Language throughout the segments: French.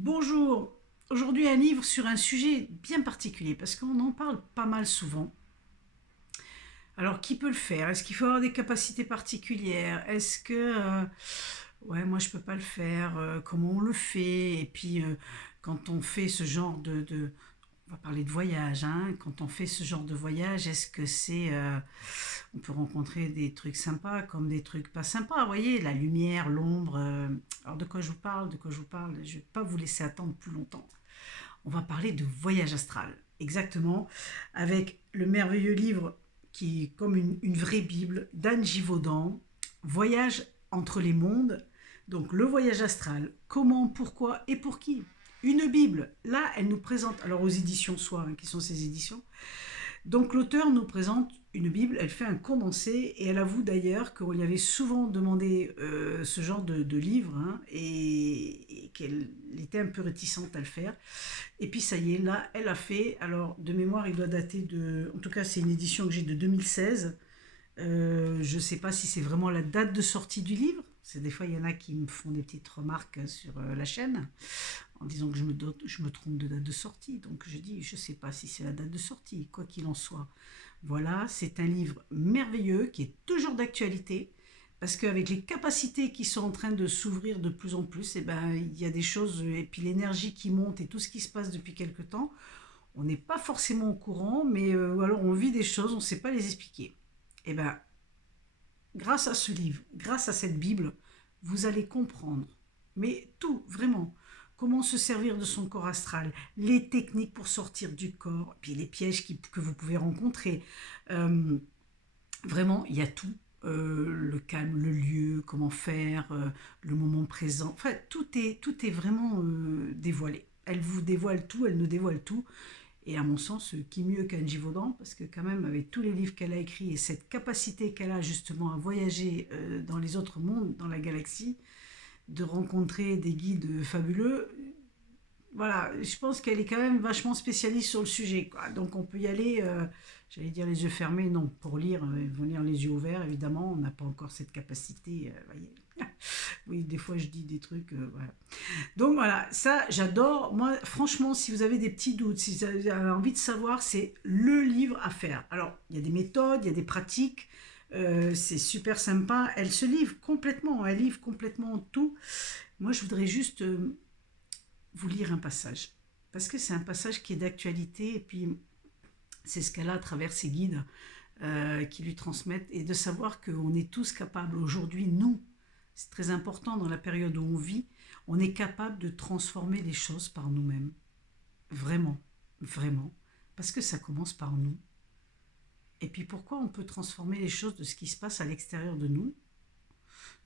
Bonjour, aujourd'hui un livre sur un sujet bien particulier parce qu'on en parle pas mal souvent. Alors qui peut le faire? Est-ce qu'il faut avoir des capacités particulières? Est-ce que ouais, moi je peux pas le faire, comment on le fait? Et puis quand on fait ce genre on va parler de voyage, hein, quand on fait ce genre de voyage, est-ce que on peut rencontrer des trucs sympas comme des trucs pas sympas, vous voyez, la lumière, l'ombre. Alors de quoi je vous parle, de quoi je vous parle, je vais pas vous laisser attendre plus longtemps. On va parler de voyage astral, exactement, avec le merveilleux livre qui est comme une vraie Bible d'Anne Givaudan, Voyage entre les mondes, donc le voyage astral, comment, pourquoi et pour qui. Une Bible, là, elle nous présente, alors aux éditions Soi, hein, qui sont ces éditions, donc l'auteur nous présente une Bible, elle fait un condensé et elle avoue d'ailleurs qu'on lui avait souvent demandé ce genre de livre, hein, et qu'elle était un peu réticente à le faire. Et puis ça y est, là, elle a fait. Alors de mémoire, il doit dater de... En tout cas, c'est une édition que j'ai de 2016. Je ne sais pas si c'est vraiment la date de sortie du livre. C'est des fois, il y en a qui me font des petites remarques sur la chaîne en disant que je me trompe de date de sortie. Donc je dis, je ne sais pas si c'est la date de sortie, quoi qu'il en soit. Voilà, c'est un livre merveilleux qui est toujours d'actualité parce qu'avec les capacités qui sont en train de s'ouvrir de plus en plus, eh ben, il y a des choses, et puis l'énergie qui monte et tout ce qui se passe depuis quelque temps, on n'est pas forcément au courant, mais alors on vit des choses, on ne sait pas les expliquer. Et ben, grâce à ce livre, grâce à cette Bible, vous allez comprendre, mais tout, vraiment, comment se servir de son corps astral, les techniques pour sortir du corps, puis les pièges que vous pouvez rencontrer. Euh, Vraiment, il y a tout. Le calme, le lieu, comment faire, le moment présent. Enfin, tout est vraiment dévoilé. Elle vous dévoile tout, elle nous dévoile tout. Et à mon sens, qui mieux qu'Anne Givaudan, parce que quand même, avec tous les livres qu'elle a écrits et cette capacité qu'elle a justement à voyager dans les autres mondes, dans la galaxie, de rencontrer des guides fabuleux, voilà, je pense qu'elle est quand même vachement spécialiste sur le sujet, quoi. Donc on peut y aller, j'allais dire les yeux fermés, non, pour lire, il faut lire les yeux ouverts, évidemment, on n'a pas encore cette capacité, voyez. Oui, des fois je dis des trucs, voilà. Donc voilà, ça j'adore. Moi, franchement, si vous avez des petits doutes, si vous avez envie de savoir, c'est le livre à faire. Alors, il y a des méthodes, il y a des pratiques, c'est super sympa. Elle livre complètement tout. Moi, je voudrais juste vous lire un passage. Parce que c'est un passage qui est d'actualité, et puis c'est ce qu'elle a à travers ses guides qui lui transmettent, et de savoir qu'on est tous capables aujourd'hui, nous, c'est très important dans la période où on vit, on est capable de transformer les choses par nous-mêmes. Vraiment, vraiment. Parce que ça commence par nous. Et puis pourquoi on peut transformer les choses de ce qui se passe à l'extérieur de nous?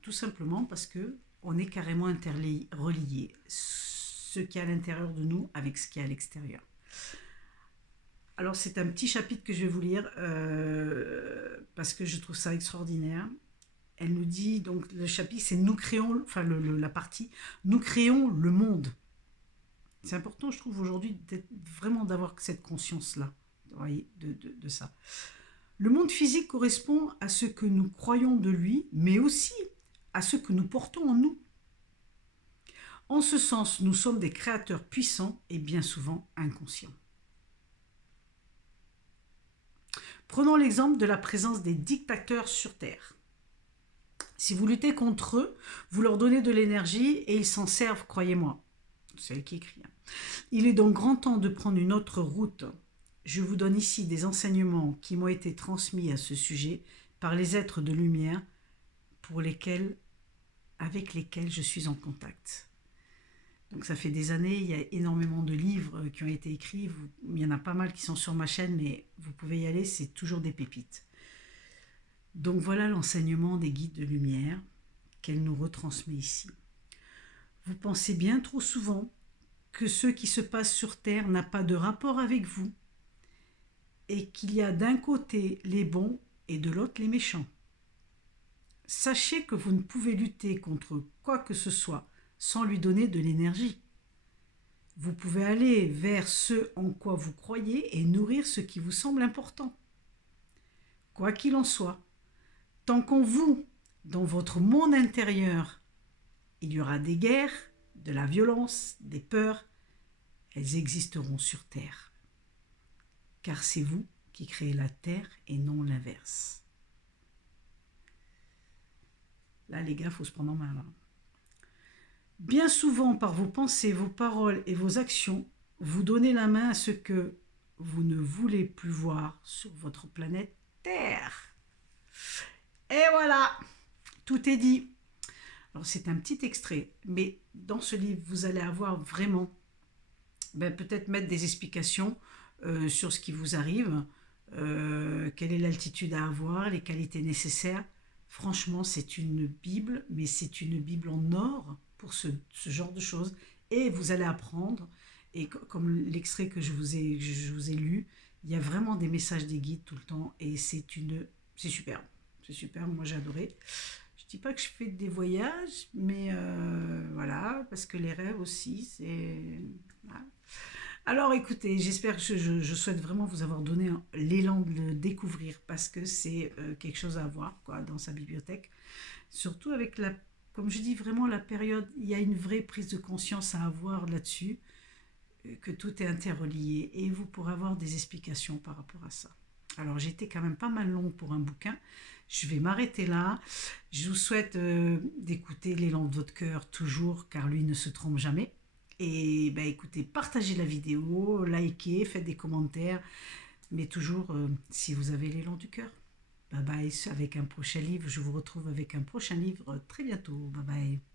Tout simplement parce que on est carrément reliés. Ce qui est à l'intérieur de nous avec ce qui est à l'extérieur. Alors c'est un petit chapitre que je vais vous lire parce que je trouve ça extraordinaire. Elle nous dit, donc le chapitre c'est nous créons, enfin la partie, nous créons le monde. C'est important, je trouve, aujourd'hui, vraiment d'avoir cette conscience-là, voyez, de ça. Le monde physique correspond à ce que nous croyons de lui, mais aussi à ce que nous portons en nous. En ce sens, nous sommes des créateurs puissants et bien souvent inconscients. Prenons l'exemple de la présence des dictateurs sur Terre. Si vous luttez contre eux, vous leur donnez de l'énergie et ils s'en servent, croyez-moi. C'est elle qui écrit. Il est donc grand temps de prendre une autre route. Je vous donne ici des enseignements qui m'ont été transmis à ce sujet par les êtres de lumière avec lesquels je suis en contact. Donc ça fait des années, il y a énormément de livres qui ont été écrits, il y en a pas mal qui sont sur ma chaîne, mais vous pouvez y aller, c'est toujours des pépites. Donc voilà l'enseignement des guides de lumière qu'elle nous retransmet ici. Vous pensez bien trop souvent que ce qui se passe sur Terre n'a pas de rapport avec vous et qu'il y a d'un côté les bons et de l'autre les méchants. Sachez que vous ne pouvez lutter contre quoi que ce soit sans lui donner de l'énergie. Vous pouvez aller vers ce en quoi vous croyez et nourrir ce qui vous semble important. Quoi qu'il en soit, tant qu'en vous, dans votre monde intérieur, il y aura des guerres, de la violence, des peurs, elles existeront sur Terre. Car c'est vous qui créez la Terre et non l'inverse. Là, les gars, il faut se prendre en main. Là. Bien souvent, par vos pensées, vos paroles et vos actions, vous donnez la main à ce que vous ne voulez plus voir sur votre planète Terre. Et voilà, tout est dit. Alors c'est un petit extrait, mais dans ce livre, vous allez avoir vraiment, peut-être mettre des explications sur ce qui vous arrive, quelle est l'altitude à avoir, les qualités nécessaires. Franchement, c'est une Bible, mais c'est une Bible en or pour ce genre de choses. Et vous allez apprendre, et comme l'extrait que je vous ai lu, il y a vraiment des messages, des guides tout le temps, et c'est superbe. C'est superbe, moi j'ai adoré. Je dis pas que je fais des voyages, mais voilà, parce que les rêves aussi, c'est... Voilà. Alors écoutez, j'espère que je souhaite vraiment vous avoir donné l'élan de le découvrir, parce que c'est quelque chose à voir quoi, dans sa bibliothèque. Surtout avec comme je dis, vraiment la période, il y a une vraie prise de conscience à avoir là-dessus, que tout est interrelié, et vous pourrez avoir des explications par rapport à ça. Alors j'ai été quand même pas mal long pour un bouquin. Je vais m'arrêter là. Je vous souhaite d'écouter l'élan de votre cœur toujours, car lui ne se trompe jamais. Et écoutez, partagez la vidéo, likez, faites des commentaires, mais toujours si vous avez l'élan du cœur. Bye bye, avec un prochain livre. Je vous retrouve avec un prochain livre très bientôt. Bye bye.